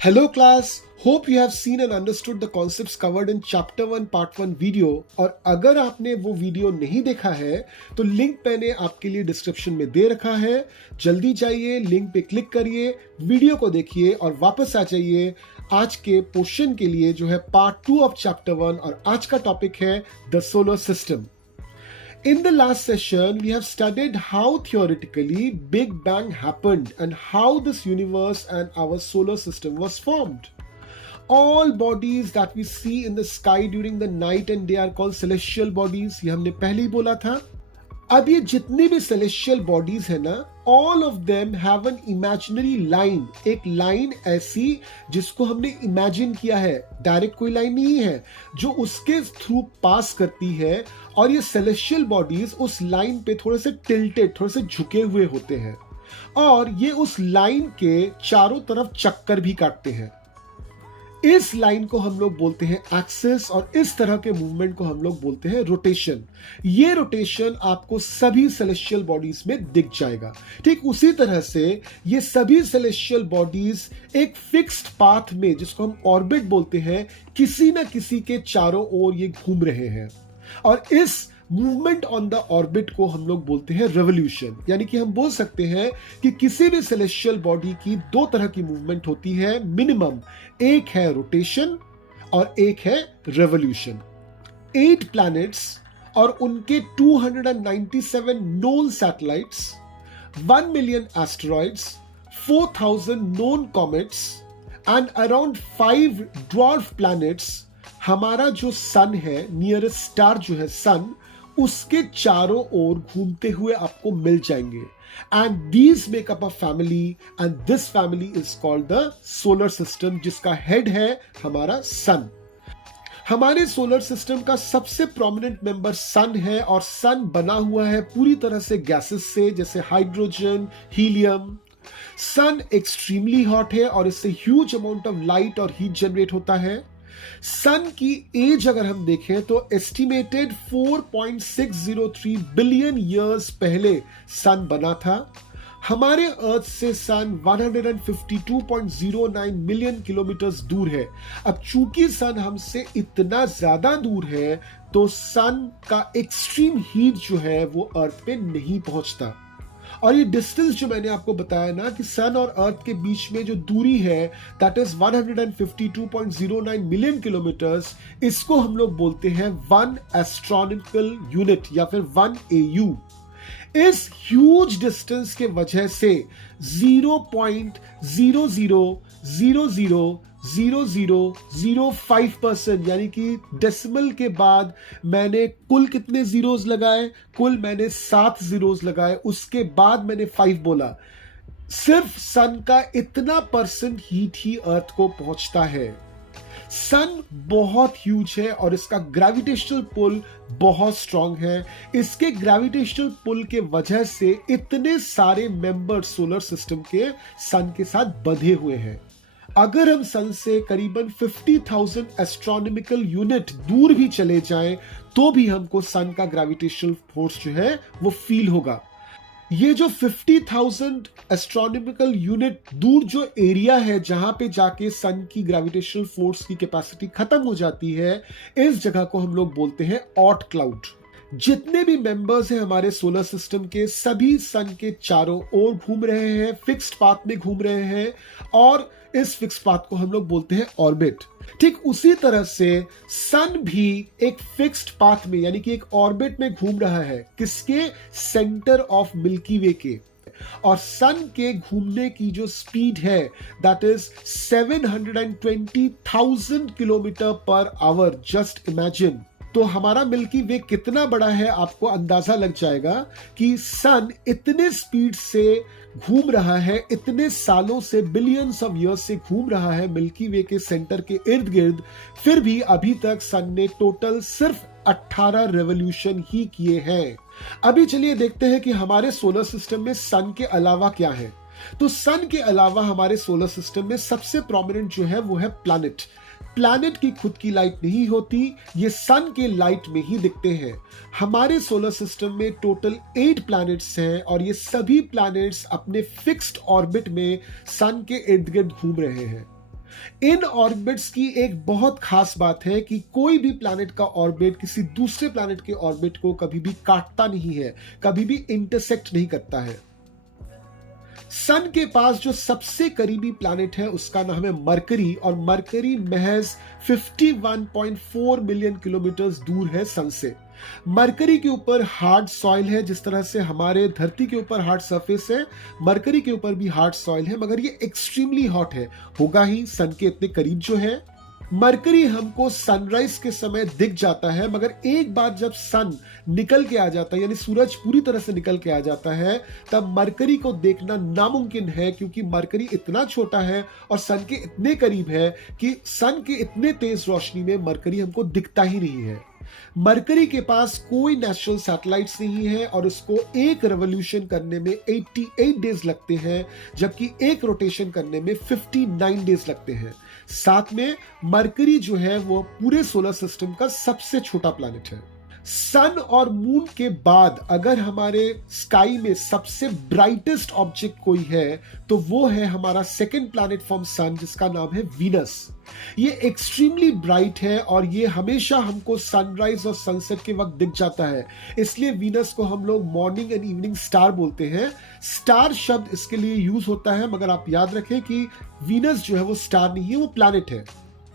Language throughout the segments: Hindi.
Hello class, hope you have seen and understood the concepts covered in chapter 1 part 1 video। और अगर आपने वो वीडियो नहीं देखा है तो लिंक मैंने आपके लिए डिस्क्रिप्शन में दे रखा है। जल्दी जाइए, लिंक पे क्लिक करिए, वीडियो को देखिए और वापस आ जाइए आज के पोर्शन के लिए जो है पार्ट 2 ऑफ चैप्टर 1। और आज का टॉपिक है the solar system. In the last session, we have studied how theoretically Big Bang happened and how this universe and our solar system was formed. All bodies that we see in the sky during the night and day are called celestial bodies. ये हमने पहले ही बोला था। अब ये जितनी भी celestial bodies है ना, all of them have an imaginary line, एक लाइन ऐसी जिसको हमने इमेजिन किया है, डायरेक्ट कोई लाइन नहीं है, जो उसके थ्रू पास करती है। और ये celestial bodies उस लाइन पे थोड़े से टिल्टेड, थोड़े से झुके हुए होते हैं और ये उस लाइन के चारों तरफ चक्कर भी काटते हैं। इस लाइन को हम लोग बोलते हैं एक्सिस और इस तरह के मूवमेंट को हम लोग बोलते हैं रोटेशन। ये रोटेशन आपको सभी सेलेस्टियल बॉडीज में दिख जाएगा। ठीक उसी तरह से ये सभी सेलेस्टियल बॉडीज एक फिक्स्ड पाथ में, जिसको हम ऑर्बिट बोलते हैं, किसी ना किसी के चारों ओर ये घूम रहे हैं। और इस मूवमेंट ऑन द ऑर्बिट को हम लोग बोलते हैं रेवोल्यूशन। यानी कि हम बोल सकते हैं कि किसी भी सेलेस्टियल बॉडी की दो तरह की मूवमेंट होती है मिनिमम, एक है रोटेशन और एक है रेवोल्यूशन। 8 प्लैनेट्स और उनके 297 known satellites, 1 million asteroids, 4000 known comets and around 5 dwarf planets हमारा जो सन है, नियरेस्ट स्टार जो है सन, उसके चारों ओर घूमते हुए आपको मिल जाएंगे। And these make up a family and this family is called the solar system, जिसका हेड है हमारा सन। हमारे सोलर सिस्टम का सबसे प्रोमिनेंट मेंबर सन है और सन बना हुआ है पूरी तरह से गैसेस से, जैसे हाइड्रोजन, हीलियम। सन एक्सट्रीमली हॉट है और इससे ह्यूज अमाउंट ऑफ लाइट और हीट जनरेट होता है। सन की एज अगर हम देखें तो एस्टिमेटेड 4.603 बिलियन ईयर्स पहले सन बना था। हमारे अर्थ से सन 152.09 मिलियन किलोमीटर दूर है। अब चूंकि सन हमसे इतना ज्यादा दूर है तो सन का एक्सट्रीम हीट जो है वो अर्थ पे नहीं पहुंचता। और ये डिस्टेंस जो मैंने आपको बताया ना कि सन और अर्थ के बीच में जो दूरी है, दैट इज 152.09 मिलियन किलोमीटर्स, इसको हम लोग बोलते हैं 1 एस्ट्रोनॉमिकल यूनिट या फिर 1 AU। इस ह्यूज डिस्टेंस के वजह से 0.000005% यानी कि डेसिमल के बाद मैंने कुल कितने जीरोस लगाए? कुल मैंने 7 जीरोस लगाए, उसके बाद मैंने 5 बोला। सिर्फ सन का इतना परसेंट हीट ही अर्थ को पहुंचता है। सन बहुत ह्यूज है और इसका ग्रेविटेशनल पुल बहुत स्ट्रांग है। इसके ग्रेविटेशनल पुल के वजह से इतने सारे मेंबर सोलर सिस्टम के सन के साथ बंधे हुए हैं। अगर हम सन से करीबन 50,000 एस्ट्रोनॉमिकल यूनिट दूर भी चले जाएं तो भी हमको सन का ग्रेविटेशनल फोर्स जो है वो फील होगा। ये जो 50,000 एस्ट्रोनॉमिकल यूनिट दूर जो एरिया है जहां पे जाके सन की ग्रेविटेशनल फोर्स की कैपेसिटी खत्म हो जाती है, इस जगह को हम लोग बोलते हैं ऑट क्लाउड। जितने भी मेंबर्स हैं हमारे सोलर सिस्टम के, सभी सन के चारों ओर घूम रहे हैं, फिक्स्ड पाथ में घूम रहे हैं और इस फिक्स्ड पाथ को हम लोग बोलते हैं ऑर्बिट। ठीक उसी तरह से सन भी एक फिक्स्ड पाथ में यानी कि एक ऑर्बिट में घूम रहा है। किसके? सेंटर ऑफ मिल्की वे के। और सन के घूमने की जो स्पीड है that is 720,000 kilometre per hour. Just imagine. तो हमारा मिल्की वे कितना बड़ा है आपको अंदाजा लग जाएगा कि सन इतने स्पीड से घूम रहा है, इतने सालों से, बिलियंस ऑफ ईयर्स से घूम रहा है मिल्की वे के सेंटर के इर्द गिर्द। फिर भी अभी तक सन ने टोटल सिर्फ 18 रेवोल्यूशन ही किए हैं। अभी चलिए देखते हैं कि हमारे सोलर सिस्टम में सन के अलावा क्या है। तो सन के अलावा हमारे सोलर सिस्टम में सबसे प्रोमिनेंट जो है वो है प्लैनेट। प्लैनेट की खुद की लाइट नहीं होती, ये सन के लाइट में ही दिखते हैं। हमारे सोलर सिस्टम में टोटल 8 प्लैनेट्स हैं और ये सभी प्लैनेट्स अपने फिक्स्ड ऑर्बिट में सन के इर्द गिर्द घूम रहे हैं। इन ऑर्बिट्स की एक बहुत खास बात है कि कोई भी प्लैनेट का ऑर्बिट किसी दूसरे प्लैनेट के ऑर्बिट को कभी भी काटता नहीं है, कभी भी इंटरसेक्ट नहीं करता है। सन के पास जो सबसे करीबी प्लैनेट है उसका नाम है मरकरी, और मरकरी महज 51.4 मिलियन किलोमीटर दूर है सन से। मरकरी के ऊपर हार्ड सॉइल है, जिस तरह से हमारे धरती के ऊपर हार्ड सरफेस है, मरकरी के ऊपर भी हार्ड सॉइल है, मगर ये एक्सट्रीमली हॉट है, होगा ही सन के इतने करीब जो है। मरकरी हमको सनराइज के समय दिख जाता है, मगर एक बार जब सन निकल के आ जाता है, यानी सूरज पूरी तरह से निकल के आ जाता है, तब मरकरी को देखना नामुमकिन है, क्योंकि मरकरी इतना छोटा है और सन के इतने करीब है कि सन के इतने तेज रोशनी में मरकरी हमको दिखता ही नहीं है। मरकरी के पास कोई नेचुरल सैटेलाइट्स नहीं है और उसको एक रेवोल्यूशन करने में 88 डेज लगते हैं, जबकि एक रोटेशन करने में 59 डेज लगते हैं। साथ में मरकरी जो है वो पूरे सोलर सिस्टम का सबसे छोटा प्लैनेट है। सन और मून के बाद अगर हमारे स्काई में सबसे ब्राइटेस्ट ऑब्जेक्ट कोई है तो वो है हमारा सेकंड प्लैनेट फ्रॉम सन, जिसका नाम है वीनस। ये एक्सट्रीमली ब्राइट है और ये हमेशा हमको सनराइज और सनसेट के वक्त दिख जाता है, इसलिए वीनस को हम लोग मॉर्निंग एंड इवनिंग स्टार बोलते हैं। स्टार शब्द इसके लिए यूज होता है, मगर आप याद रखें कि वीनस जो है वो स्टार नहीं है, वो प्लैनेट है।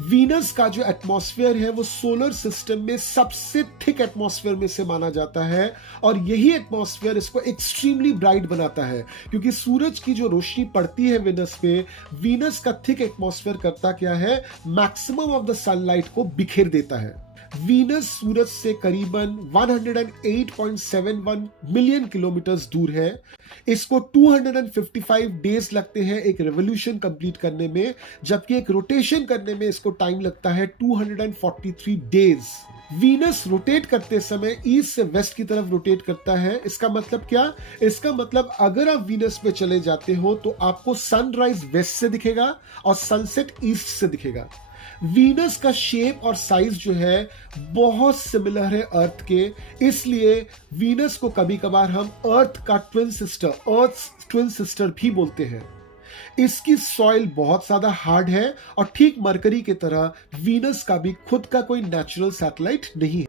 वीनस का जो एटमॉस्फेयर है वो सोलर सिस्टम में सबसे थिक एटमॉस्फेयर में से माना जाता है, और यही एटमॉस्फेयर इसको एक्सट्रीमली ब्राइट बनाता है, क्योंकि सूरज की जो रोशनी पड़ती है वीनस पे, वीनस का थिक एटमॉस्फेयर करता क्या है, मैक्सिमम ऑफ द सनलाइट को बिखेर देता है। वीनस सूरज से करीबन 108.71 मिलियन किलोमीटर दूर है। इसको 255 डेज लगते हैं एक रेवोल्यूशन कंप्लीट करने में, जबकि एक रोटेशन करने में इसको टाइम लगता है 243 डेज। वीनस रोटेट करते समय ईस्ट से वेस्ट की तरफ रोटेट करता है। इसका मतलब क्या? इसका मतलब अगर आप वीनस पे चले जाते हो तो आपको सनराइज वेस्ट से दिखेगा और सनसेट ईस्ट से दिखेगा। वीनस का शेप और साइज जो है बहुत सिमिलर है अर्थ के, इसलिए वीनस को कभी कभार हम अर्थ ट्विन सिस्टर भी बोलते हैं। इसकी सॉइल बहुत ज्यादा हार्ड है और ठीक मरकरी की तरह वीनस का भी खुद का कोई नेचुरल सैटेलाइट नहीं है।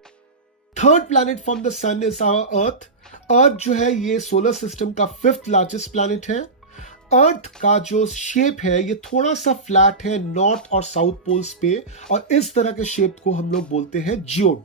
Third planet from the sun is our earth. Earth जो है ये सोलर सिस्टम का 5th लार्जेस्ट प्लैनेट है। अर्थ का जो शेप है ये थोड़ा सा फ्लैट है नॉर्थ और साउथ पोल्स पे, और इस तरह के शेप को हम लोग बोलते हैं जियोड।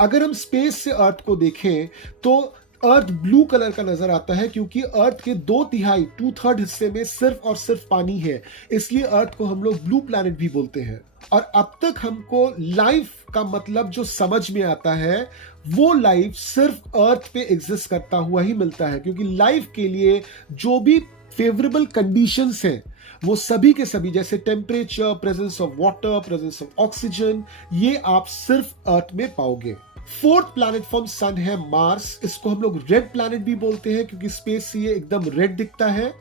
अगर हम स्पेस से अर्थ को देखें तो अर्थ ब्लू कलर का नजर आता है, क्योंकि अर्थ के 2/3 हिस्से में सिर्फ और सिर्फ पानी है, इसलिए अर्थ को हम लोग ब्लू प्लैनेट भी बोलते हैं। और अब तक हमको लाइफ का मतलब जो समझ में आता है वो लाइफ सिर्फ अर्थ पे एग्जिस्ट करता हुआ ही मिलता है, क्योंकि लाइफ के लिए जो भी फेवरेबल कंडीशंस हैं वो सभी के सभी, जैसे temperature, presence of water, presence of oxygen, ये आप सिर्फ अर्थ में पाओगे। फोर्थ प्लैनेट फ्रॉम सन है मार्स। इसको हम लोग रेड प्लैनेट भी बोलते हैं, क्योंकि स्पेस से ये एकदम रेड दिखता है।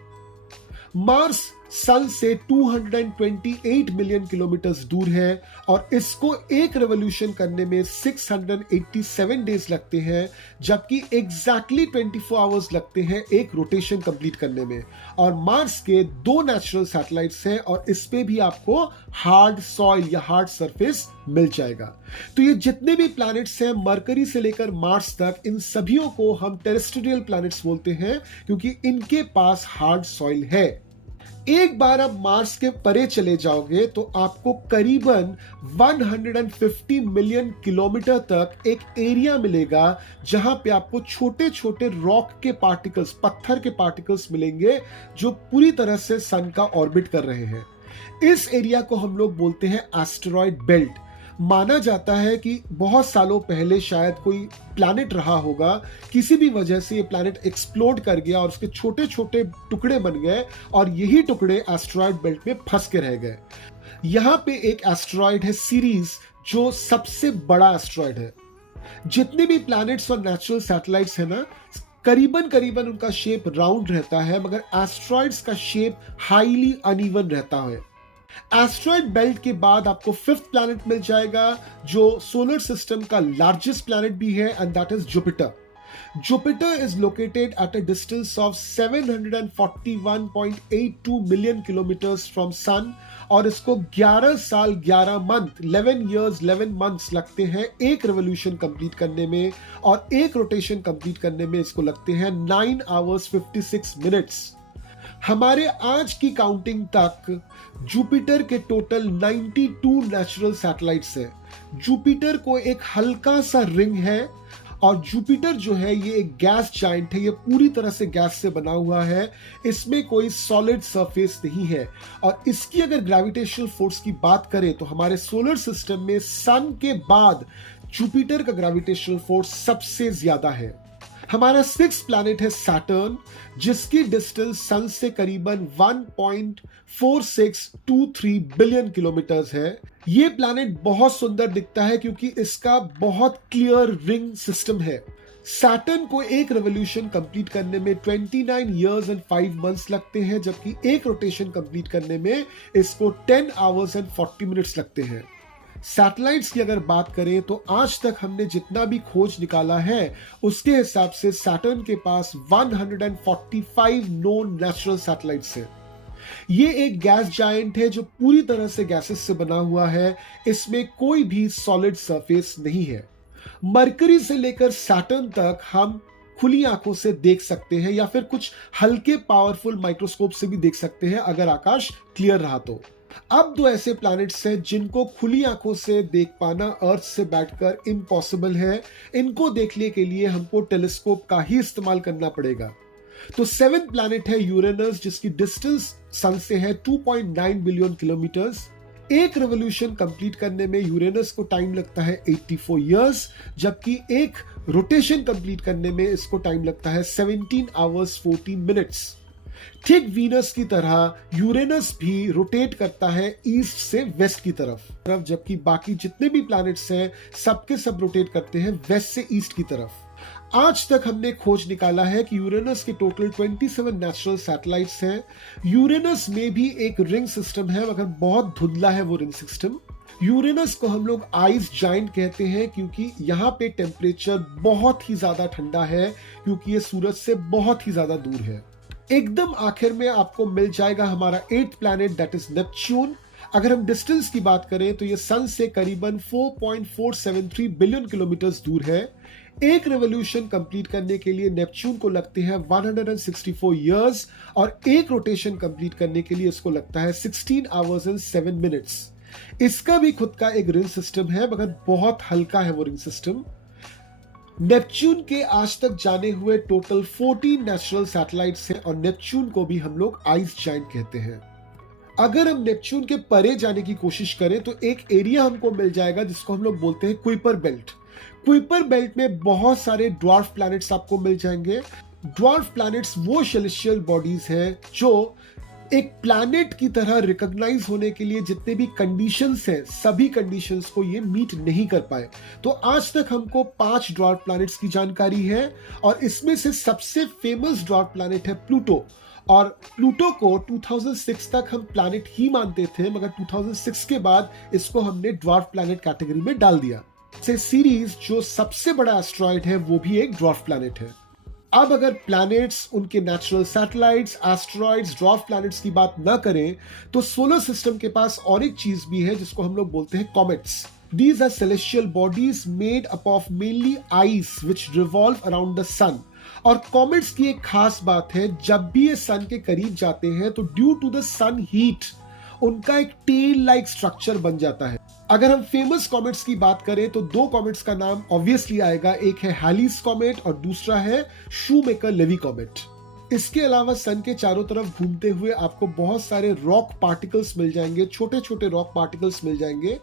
मार्स सन से 228 मिलियन किलोमीटर दूर है और इसको एक रेवोल्यूशन करने में 687 डेज लगते हैं, जबकि एग्जैक्टली 24 आवर्स लगते हैं एक रोटेशन कंप्लीट करने में। और मार्स के 2 नेचुरल सैटेलाइट्स हैं और इस पे भी आपको हार्ड सॉइल या हार्ड सरफेस मिल जाएगा। तो ये जितने भी प्लैनेट्स हैं मरकरी से लेकर मार्स तक, इन सभियों को हम टेरेस्ट्रियल प्लैनेट्स बोलते हैं, क्योंकि इनके पास हार्ड सॉइल है। एक बार आप मार्स के परे चले जाओगे तो आपको करीबन 150 मिलियन किलोमीटर तक एक एरिया मिलेगा जहां पे आपको छोटे छोटे रॉक के पार्टिकल्स, पत्थर के पार्टिकल्स मिलेंगे जो पूरी तरह से सन का ऑर्बिट कर रहे हैं। इस एरिया को हम लोग बोलते हैं एस्टेरॉयड बेल्ट। माना जाता है कि बहुत सालों पहले शायद कोई प्लैनेट रहा होगा, किसी भी वजह से ये प्लैनेट एक्सप्लोड कर गया और उसके छोटे छोटे टुकड़े बन गए और यही टुकड़े एस्टेरॉयड बेल्ट में फंस के रह गए। यहां पे एक एस्टेरॉयड है सीरीज, जो सबसे बड़ा एस्टेरॉयड है। जितने भी प्लैनेट्स और नेचुरल सैटेलाइट्स है ना, करीबन उनका शेप राउंड रहता है, मगर एस्टेरॉयड्स का शेप हाईली अनइवन रहता है। एस्टेरॉयड बेल्ट के बाद आपको 5th प्लैनेट मिल जाएगा, जो सोलर सिस्टम का लार्जेस्ट प्लैनेट भी है, and that is Jupiter. Jupiter is located at a distance of 741.82 million kilometers from Sun, और इसको 11 साल 11 मंथ 11 इयर्स 11 मंथ्स लगते हैं एक रिवॉल्यूशन कंप्लीट करने में, और एक रोटेशन कंप्लीट करने में इसको लगते हैं 9 आवर्स 56 मिनट्स। हमारे आज की काउंटिंग तक जुपिटर के टोटल 92 नेचुरल सैटेलाइट्स है। जुपिटर को एक हल्का सा रिंग है, और जुपिटर जो है ये एक गैस जाइंट है, ये पूरी तरह से गैस से बना हुआ है, इसमें कोई सॉलिड सरफेस नहीं है। और इसकी अगर ग्रेविटेशनल फोर्स की बात करें तो हमारे सोलर सिस्टम में सन के बाद जुपिटर का ग्रेविटेशनल फोर्स सबसे ज्यादा है। हमारा 6th प्लैनेट है सैटर्न, जिसकी डिस्टेंस सन से करीबन 1.4623 बिलियन किलोमीटर्स है। ये प्लैनेट बहुत सुंदर दिखता है क्योंकि इसका बहुत क्लियर रिंग सिस्टम है। सैटर्न को एक रेवोल्यूशन कंप्लीट करने में 29 इयर्स एंड 5 मंथ्स लगते हैं, जबकि एक रोटेशन कंप्लीट करने में इसको 10 आवर्स एंड 40 मिनट्स लगते हैं। सैटेलाइट्स की अगर बात करें तो आज तक हमने जितना भी खोज निकाला है उसके हिसाब से सैटर्न के पास 145 नोन नेचुरल सैटेलाइट्स है। ये एक गैस जायंट है जो पूरी तरह से गैसेस से बना हुआ है, इसमें कोई भी सॉलिड सरफेस नहीं है। मरकरी से लेकर सैटर्न तक हम खुली आंखों से देख सकते हैं या फिर कुछ हल्के पावरफुल माइक्रोस्कोप से भी देख सकते हैं अगर आकाश क्लियर रहा तो। अब दो ऐसे प्लैनेट्स हैं जिनको खुली आंखों से देख पाना अर्थ से बैठकर इम्पॉसिबल है। इनको देखने के लिए हमको टेलीस्कोप का ही इस्तेमाल करना पड़ेगा। तो 7th प्लैनेट है यूरेनस, जिसकी डिस्टेंस सन से है 2.9 बिलियन किलोमीटर्स। एक रेवोल्यूशन कंप्लीट करने में यूरेनस को टाइम लगता है 84 इयर्स, जबकि एक रोटेशन कंप्लीट करने में इसको टाइम लगता है 17 आवर्स 14 मिनट्स। ठीक वीनस की तरह यूरेनस भी रोटेट करता है ईस्ट से वेस्ट की तरफ, जबकि बाकी जितने भी प्लैनेट्स हैं सबके सब रोटेट करते हैं वेस्ट से ईस्ट की तरफ। आज तक हमने खोज निकाला है कि यूरेनस के टोटल 27 नेचुरल सैटेलाइट्स हैं। यूरेनस में भी एक रिंग सिस्टम है, मगर बहुत धुंधला है वो रिंग सिस्टम। यूरेनस को हम लोग आइस जाइंट कहते हैं क्योंकि यहाँ पे टेम्परेचर बहुत ही ज्यादा ठंडा है, क्योंकि ये सूरज से बहुत ही ज्यादा दूर है। एकदम आखिर में आपको मिल जाएगा हमारा 8th planet, that is Neptune. अगर हम डिस्टेंस की बात करें तो ये सन से करीबन 4.473 बिलियन किलोमीटर्स दूर है। एक रेवोल्यूशन कंप्लीट करने के लिए नेपच्यून को लगते हैं 164 इयर्स, और एक रोटेशन कंप्लीट करने के लिए इसको लगता है 16 आवर्स एंड 7 मिनट्स। इसका भी खुद का एक रिंग सिस्टम है, मगर बहुत हल्का है वो रिंग सिस्टम। नेपच्यून के आज तक जाने हुए टोटल 14 नेचुरल सैटेलाइट्स हैं, और नेपच्यून को भी हम लोग आइस जाइंट कहते हैं। अगर हम नेपच्यून के परे जाने की कोशिश करें तो एक एरिया हमको मिल जाएगा जिसको हम लोग बोलते हैं कुइपर बेल्ट। कुइपर बेल्ट में बहुत सारे ड्वार्फ प्लैनेट्स आपको मिल जाएंगे। ड्वार्फ प्लैनेट्स वो सेलेस्टियल बॉडीज हैं जो एक प्लैनेट की तरह रिकॉग्नाइज होने के लिए जितने भी कंडीशंस हैं, सभी कंडीशंस को ये मीट नहीं कर पाए। तो आज तक हमको 5 ड्वार्फ प्लैनेट्स की जानकारी है, और इसमें से सबसे फेमस ड्वार्फ प्लैनेट है प्लूटो। और प्लूटो को 2006 तक हम प्लैनेट ही मानते थे, मगर 2006 के बाद इसको हमने ड्वार्फ प्लैनेट कैटेगरी में डाल दिया। से सीरीज जो सबसे बड़ा एस्ट्रॉइड है वो भी एक ड्वार्फ प्लैनेट है। अब अगर प्लैनेट्स, उनके natural satellites, asteroids, dwarf planets की बात ना करें तो सोलर सिस्टम के पास और एक चीज भी है जिसको हम लोग बोलते हैं comets. These are celestial bodies made up of mainly ice which revolve around the sun. और कॉमेट्स की एक खास बात है, जब भी ये सन के करीब जाते हैं तो due to the sun heat उनका एक टेल लाइक स्ट्रक्चर बन जाता है। अगर हम फेमस कॉमेट्स की बात करें तो 2 कॉमेट्स का नाम ऑब्वियसली आएगा, एक है हैलीज कॉमेट और दूसरा है शूमेकर लेवी कॉमेट। इसके अलावा सन के चारों तरफ घूमते हुए आपको बहुत सारे रॉक पार्टिकल्स मिल जाएंगे, छोटे छोटे रॉक पार्टिकल्स मिल जाएंगे।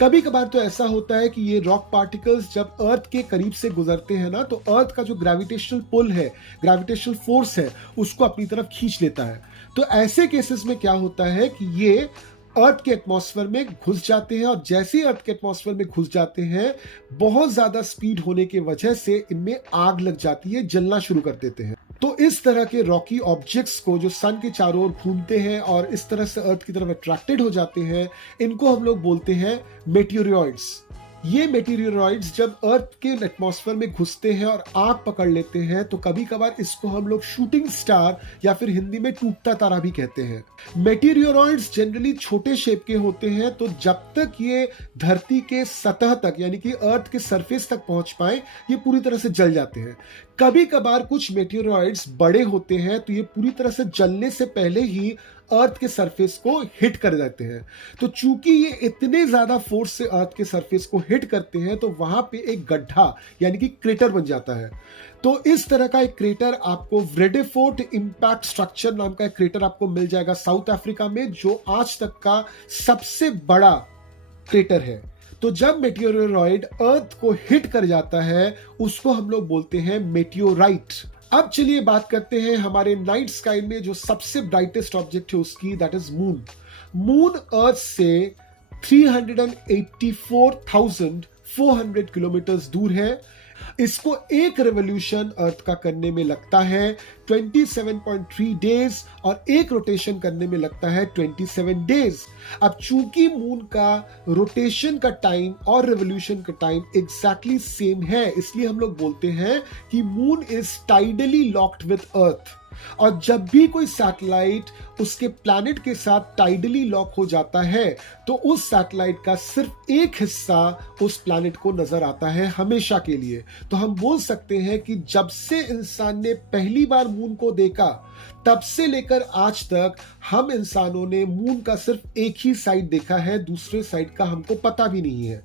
कभी कभार तो ऐसा होता है कि ये रॉक पार्टिकल्स जब अर्थ के करीब से गुजरते हैं ना, तो अर्थ का जो ग्रेविटेशनल पुल है, ग्रेविटेशनल फोर्स है, उसको अपनी तरफ खींच लेता है। तो ऐसे केसेस में क्या होता है कि ये अर्थ के एटमॉस्फेयर में घुस जाते हैं, और जैसे ही अर्थ के एटमॉस्फेयर में घुस जाते हैं, बहुत ज्यादा स्पीड होने की वजह से इनमें आग लग जाती है, जलना शुरू कर देते हैं। तो इस तरह के रॉकी ऑब्जेक्ट्स को जो सन के चारों ओर घूमते हैं और इस तरह से अर्थ की तरफ अट्रैक्टेड हो जाते हैं, इनको हम लोग बोलते हैं मेटियोरॉइड्स। ये मेटीरियरॉइड्स जब अर्थ के एटमॉस्फेयर में घुसते हैं और आग पकड़ लेते हैं तो कभी कभार इसको हम लोग शूटिंग स्टार या फिर हिंदी में टूटता तारा भी कहते हैं। मेटीरियरॉइड्स जनरली छोटे शेप के होते हैं, तो जब तक ये धरती के सतह तक यानी कि अर्थ के सरफेस तक पहुंच पाए ये पूरी तरह से जल जाते हैं। कभी कभार कुछ मेटीरियरॉइड्स बड़े होते हैं तो ये पूरी तरह से जलने से पहले ही अर्थ के सरफेस को हिट कर देते हैं। तो चूंकि ये इतने ज्यादा फोर्स से अर्थ के सरफेस को हिट करते हैं तो वहां पे एक गड्ढा यानी कि क्रेटर बन जाता है। तो इस तरह का एक क्रेटर आपको व्रेडेफोर्ट इम्पैक्ट स्ट्रक्चर नाम का एक क्रेटर आपको मिल जाएगा साउथ अफ्रीका में, जो आज तक का सबसे बड़ा क्रेटर है। तो जब मेटियोरॉइड अर्थ को हिट कर जाता है उसको हम लोग बोलते हैं मेटियोराइट। अब चलिए बात करते हैं हमारे नाइट स्काई में जो सबसे ब्राइटेस्ट ऑब्जेक्ट है उसकी, that is moon. Moon earth से 384,400 किलोमीटर दूर है। इसको एक रेवोल्यूशन अर्थ का करने में लगता है 27.3 डेज और एक रोटेशन करने में लगता है 27 डेज। अब चूंकि मून का रोटेशन का टाइम और रेवोल्यूशन का टाइम एग्जैक्टली सेम है, इसलिए हम लोग बोलते हैं कि moon is tidally locked with अर्थ। और जब भी कोई सैटेलाइट उसके प्लैनेट के साथ टाइडली लॉक हो जाता है तो उस सैटेलाइट का सिर्फ एक हिस्सा उस प्लैनेट को नजर आता है हमेशा के लिए। तो हम बोल सकते हैं कि जब से इंसान ने पहली बार मून को देखा तब से लेकर आज तक हम इंसानों ने मून का सिर्फ एक ही साइड देखा है, दूसरे साइड का हमको पता भी नहीं है।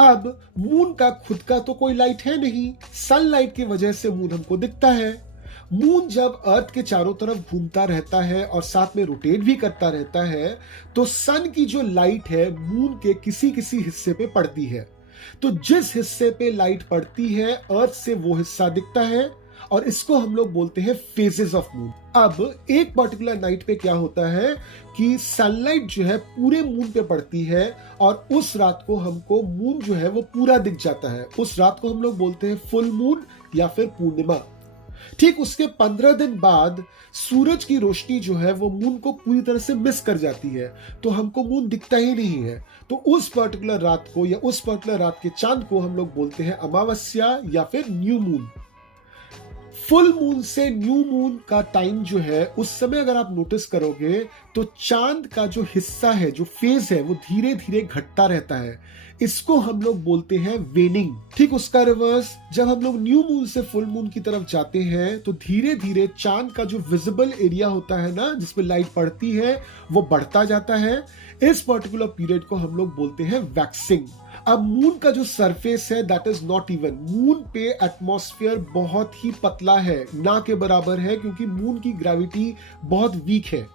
अब मून का खुद का तो कोई लाइट है नहीं, सनलाइट की वजह से मून हमको दिखता है। मून जब अर्थ के चारों तरफ घूमता रहता है और साथ में रोटेट भी करता रहता है तो सन की जो लाइट है मून के किसी किसी हिस्से पे पड़ती है। तो जिस हिस्से पे लाइट पड़ती है अर्थ से वो हिस्सा दिखता है और इसको हम लोग बोलते हैं फेजेस ऑफ मून। अब एक पर्टिकुलर नाइट पे क्या होता है कि सनलाइट जो है पूरे मून पे पड़ती है और उस रात को हमको मून जो है वो पूरा दिख जाता है। उस रात को हम लोग बोलते हैं फुल मून या फिर पूर्णिमा। ठीक उसके 15 दिन बाद सूरज की रोशनी जो है वो मून को पूरी तरह से मिस कर जाती है, तो हमको मून दिखता ही नहीं है। तो उस पर्टिकुलर रात को या उस पर्टिकुलर रात के चांद को हम लोग बोलते हैं अमावस्या या फिर न्यू मून। फुल मून से न्यू मून का टाइम जो है उस समय अगर आप नोटिस करोगे तो चांद का जो हिस्सा है, जो फेज है, वो धीरे धीरे घटता रहता है। इसको हम लोग बोलते हैं वेनिंग। ठीक उसका रिवर्स, जब हम लोग न्यू मून से फुल मून की तरफ जाते हैं तो धीरे धीरे चांद का जो विजिबल एरिया होता है ना, जिसपे लाइट पड़ती है, वो बढ़ता जाता है। इस पर्टिकुलर पीरियड को हम लोग बोलते हैं वैक्सिंग। अब मून का जो सरफेस है that is not even. Moon पे एटमॉस्फेयर बहुत ही पतला है, ना के बराबर है, क्योंकि मून की ग्रेविटी बहुत वीक है।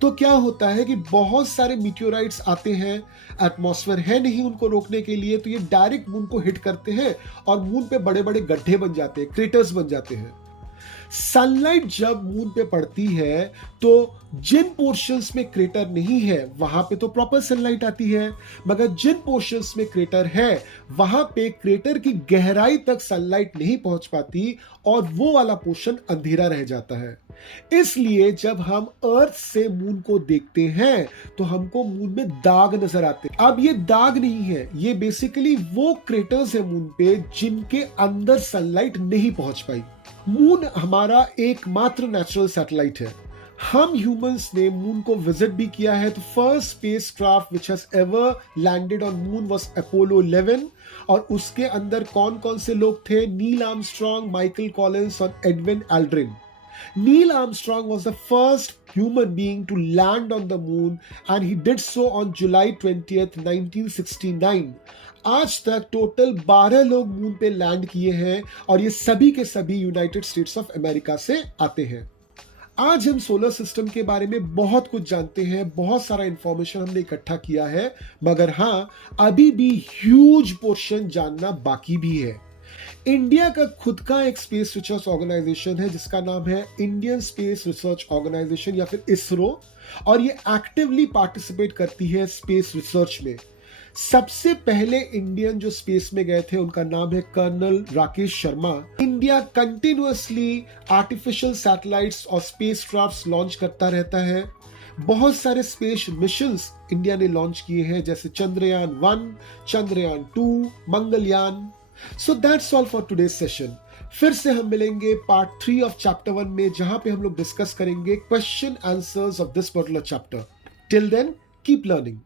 तो क्या होता है कि बहुत सारे मीटियोराइट्स आते हैं, एटमॉस्फेयर है नहीं उनको रोकने के लिए, तो ये डायरेक्ट मून को हिट करते हैं और मून पे बड़े बड़े गड्ढे बन जाते हैं, क्रेटर्स बन जाते हैं। सनलाइट जब मून पे पड़ती है तो जिन पोर्शंस में क्रेटर नहीं है वहां पे तो प्रॉपर सनलाइट आती है, मगर जिन पोर्शंस में क्रेटर है वहां पे क्रेटर की गहराई तक सनलाइट नहीं पहुंच पाती और वो वाला पोर्शन अंधेरा रह जाता है। इसलिए जब हम अर्थ से मून को देखते हैं तो हमको मून में दाग नजर आते हैं। अब ये दाग नहीं है, ये बेसिकली वो क्रेटर्स है मून पे जिनके अंदर सनलाइट नहीं पहुंच पाई। मून हमारा एकमात्र नेचुरल सैटेलाइट है। हम ह्यूमंस ने मून को विजिट भी किया है। तो first spacecraft which has ever landed on moon was Apollo 11 और उसके अंदर कौन कौन से लोग थे? नील आर्मस्ट्रॉन्ग, माइकल कॉलिंस और Edwin Aldrin. Neil Armstrong was the first human being to land on the moon and he did so on July 20th, 1969. आज तक टोटल 12 लोग मून पे लैंड किए हैं और ये सभी के सभी यूनाइटेड स्टेट्स ऑफ अमेरिका से आते हैं। आज हम सोलर सिस्टम के बारे में बहुत कुछ जानते हैं, बहुत सारा इंफॉर्मेशन हमने इकट्ठा किया है, मगर हाँ, अभी भी ह्यूज पोर्शन जानना बाकी भी है। इंडिया का खुद का एक स्पेस रिसर्च ऑर्गेनाइजेशन है जिसका नाम है इंडियन स्पेस रिसर्च ऑर्गेनाइजेशन या फिर इसरो, और ये एक्टिवली पार्टिसिपेट करती है स्पेस रिसर्च में। सबसे पहले इंडियन जो स्पेस में गए थे उनका नाम है colonel Rakesh Sharma. India continuously artificial satellites और स्पेसक्राफ्ट्स लॉन्च करता रहता है। बहुत सारे स्पेस मिशंस इंडिया ने लॉन्च किए हैं, जैसे Chandrayaan 1, Chandrayaan 2, Mangalyaan. So that's all for today's session. फिर से हम मिलेंगे पार्ट 3 ऑफ चैप्टर 1 में, जहां पे हम लोग डिस्कस करेंगे question answers of this particular chapter. Till then keep learning.